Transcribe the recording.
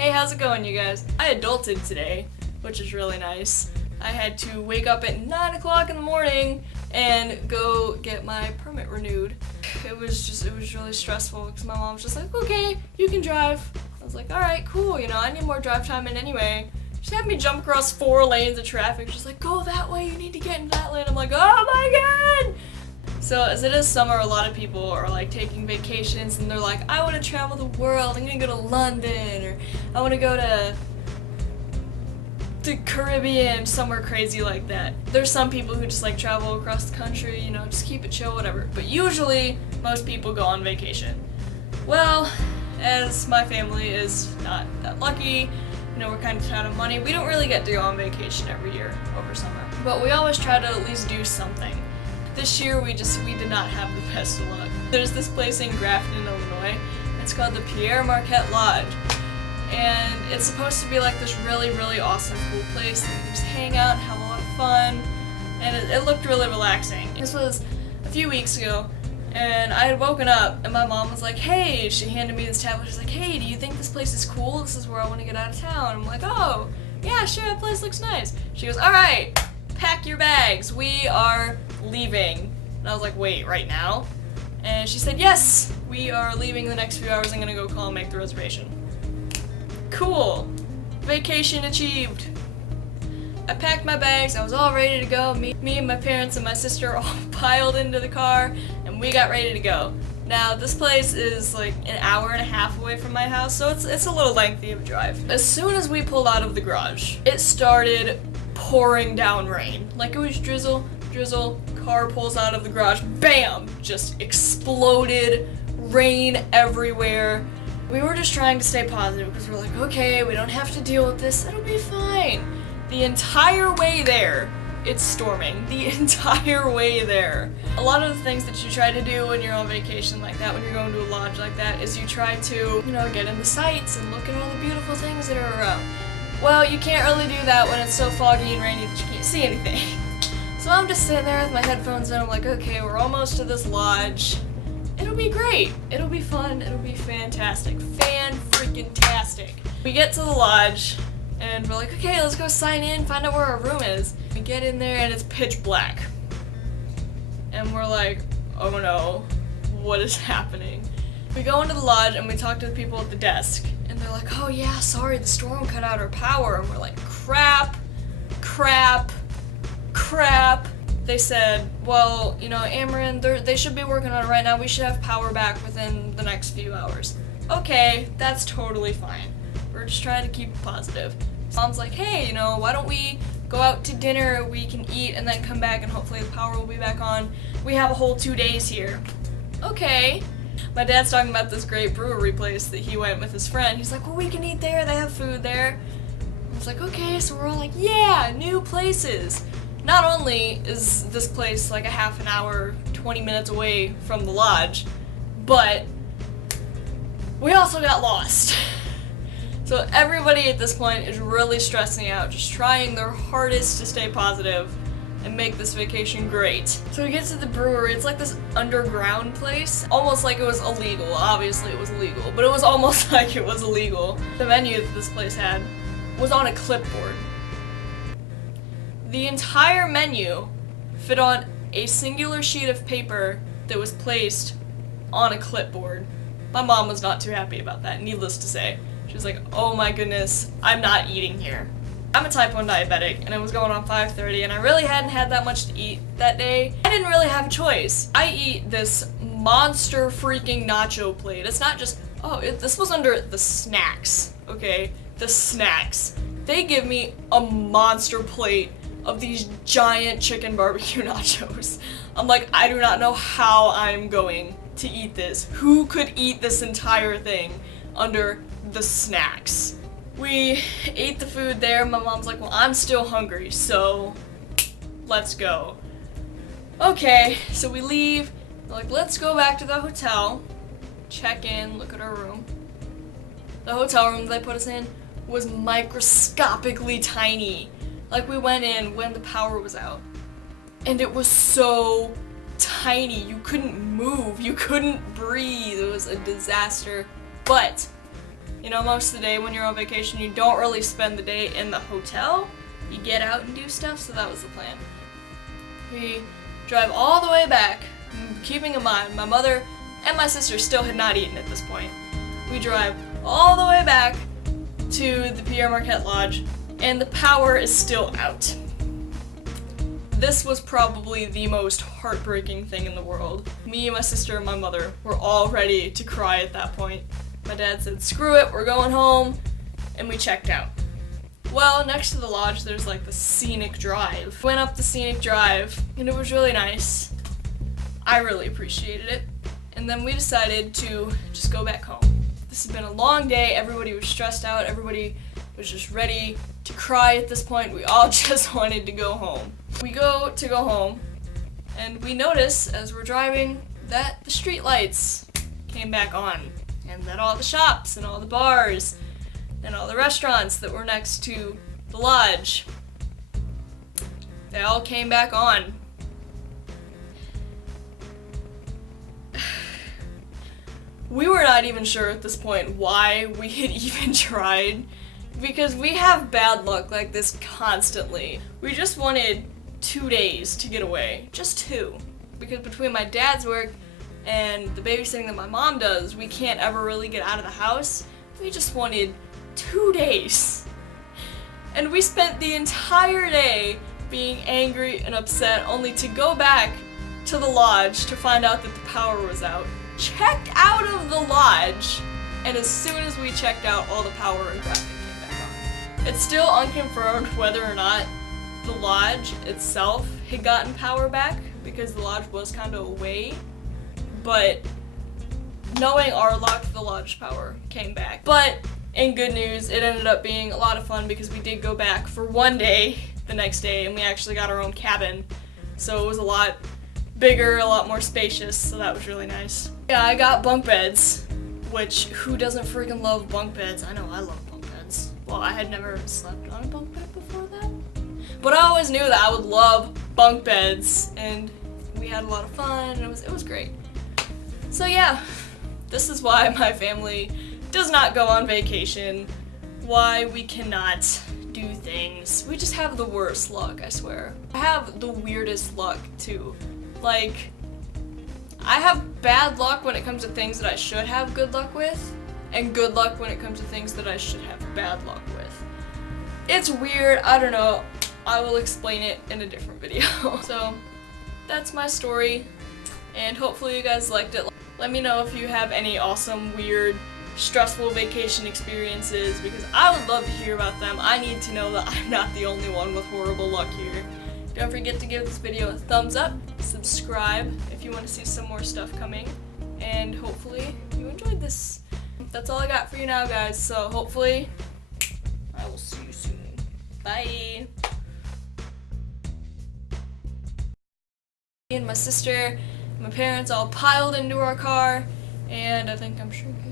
Hey, how's it going, you guys? I adulted today, which is really nice. I had to wake up at 9 o'clock in the morning and go get my permit renewed. It was really stressful because my mom's just like, okay, you can drive. I was like, alright, cool, you know, I need more drive time in anyway. She had me jump across 4 lanes of traffic. She's like, go that way, you need to get in that lane. I'm like, oh my god! So as it is summer, a lot of people are like taking vacations and they're like, I want to travel the world, I'm gonna go to London, or I want to go to the Caribbean, somewhere crazy like that. There's some people who just like travel across the country, you know, just keep it chill, whatever. But usually, most people go on vacation. Well, as my family is not that lucky, you know, we're kind of out of money, we don't really get to go on vacation every year over summer. But we always try to at least do something. This year we did not have the best of luck. There's this place in Grafton, Illinois. It's called the Pere Marquette Lodge. And it's supposed to be like this really, really awesome, cool place that we can just hang out and have a lot of fun. And it looked really relaxing. This was a few weeks ago, and I had woken up, and my mom was like, hey, she handed me this tablet. She's like, hey, do you think this place is cool? This is where I want to get out of town. I'm like, oh, yeah, sure, that place looks nice. She goes, all right, pack your bags. We are leaving. And I was like, wait, right now? And she said, yes, we are leaving in the next few hours. I'm gonna go call and make the reservation. Cool. Vacation achieved. I packed my bags, I was all ready to go. Me and my parents and my sister all piled into the car, and we got ready to go. Now, this place is like an hour and a half away from my house, so it's a little lengthy of a drive. As soon as we pulled out of the garage, it started pouring down rain. Like it was drizzle, drizzle, car pulls out of the garage, bam! Just exploded, rain everywhere. We were just trying to stay positive because we're like, okay, we don't have to deal with this, it'll be fine. The entire way there, it's storming. The entire way there. A lot of the things that you try to do when you're on vacation like that, when you're going to a lodge like that, is you try to, you know, get in the sights and look at all the beautiful things that are around. Well, you can't really do that when it's so foggy and rainy that you can't see anything. So I'm just sitting there with my headphones in, I'm like, okay, we're almost to this lodge. It'll be great. It'll be fun. It'll be fantastic. Fan-freaking-tastic. We get to the lodge, and we're like, okay, let's go sign in, find out where our room is. We get in there, and it's pitch black. And we're like, oh no, what is happening? We go into the lodge, and we talk to the people at the desk, and they're like, oh yeah, sorry, the storm cut out our power. And we're like, crap, crap, crap. They said, well, you know, Amarin, they should be working on it right now. We should have power back within the next few hours. Okay, that's totally fine. We're just trying to keep it positive. Mom's like, hey, you know, why don't we go out to dinner, we can eat, and then come back, and hopefully the power will be back on. We have a whole 2 days here. Okay. My dad's talking about this great brewery place that he went with his friend. He's like, well, we can eat there, they have food there. I was like, okay, so we're all like, yeah, new places. Not only is this place like a half an hour, 20 minutes away from the lodge, but we also got lost. So everybody at this point is really stressing out, just trying their hardest to stay positive and make this vacation great. So we get to the brewery, it's like this underground place, almost like it was illegal. Obviously it was illegal, but it was almost like it was illegal. The menu that this place had was on a clipboard. The entire menu fit on a singular sheet of paper that was placed on a clipboard. My mom was not too happy about that, needless to say. She was like, oh my goodness, I'm not eating here. I'm a type 1 diabetic, and it was going on 5:30, and I really hadn't had that much to eat that day. I didn't really have a choice. I eat this monster freaking nacho plate. It's not just, this was under the snacks, okay? The snacks. They give me a monster plate of these giant chicken barbecue nachos. I'm like, I do not know how I'm going to eat this. Who could eat this entire thing under the snacks? We ate the food there. My mom's like, well, I'm still hungry, so let's go. Okay, so we leave. We're like, let's go back to the hotel, check in, look at our room. The hotel room they put us in was microscopically tiny. Like, we went in when the power was out, and it was so tiny. You couldn't move, you couldn't breathe. It was a disaster. But You know, most of the day when you're on vacation, you don't really spend the day in the hotel. You get out and do stuff, so that was the plan. We drive all the way back, keeping in mind my mother and my sister still had not eaten at this point. We drive all the way back to the Pere Marquette Lodge, and the power is still out. This was probably the most heartbreaking thing in the world. Me, my sister, and my mother were all ready to cry at that point. My dad said, screw it, we're going home, and we checked out. Well, next to the lodge, there's like the scenic drive. Went up the scenic drive, and it was really nice. I really appreciated it. And then we decided to just go back home. This has been a long day, everybody was stressed out, everybody was just ready to cry at this point. We all just wanted to go home. We go home, and we notice as we're driving that the street lights came back on, and that all the shops and all the bars and all the restaurants that were next to the lodge, they all came back on. We were not even sure at this point why we had even tried, because we have bad luck like this constantly. We just wanted 2 days to get away, just 2, because between my dad's work and the babysitting that my mom does, we can't ever really get out of the house. We just wanted 2 days. And we spent the entire day being angry and upset, only to go back to the lodge to find out that the power was out. Checked out of the lodge, and as soon as we checked out, all the power and traffic came back on. It's still unconfirmed whether or not the lodge itself had gotten power back, because the lodge was kind of away, but knowing our luck, the lodge power came back. But in good news, it ended up being a lot of fun because we did go back for 1 day the next day, and we actually got our own cabin, so it was a lot bigger, a lot more spacious, so that was really nice. Yeah, I got bunk beds, which who doesn't freaking love bunk beds? I know I love bunk beds. Well, I had never slept on a bunk bed before that, but I always knew that I would love bunk beds, and we had a lot of fun, and it was great. So yeah, this is why my family does not go on vacation, why we cannot do things. We just have the worst luck, I swear. I have the weirdest luck too. Like, I have bad luck when it comes to things that I should have good luck with, and good luck when it comes to things that I should have bad luck with. It's weird, I don't know. I will explain it in a different video. So, that's my story, and hopefully you guys liked it. Let me know if you have any awesome, weird, stressful vacation experiences, because I would love to hear about them. I need to know that I'm not the only one with horrible luck here. Don't forget to give this video a thumbs up, subscribe if you want to see some more stuff coming, and hopefully you enjoyed this. That's all I got for you now, guys, so hopefully I will see you soon. Bye! Me and my sister, my parents all piled into our car, and I think I'm shrinking.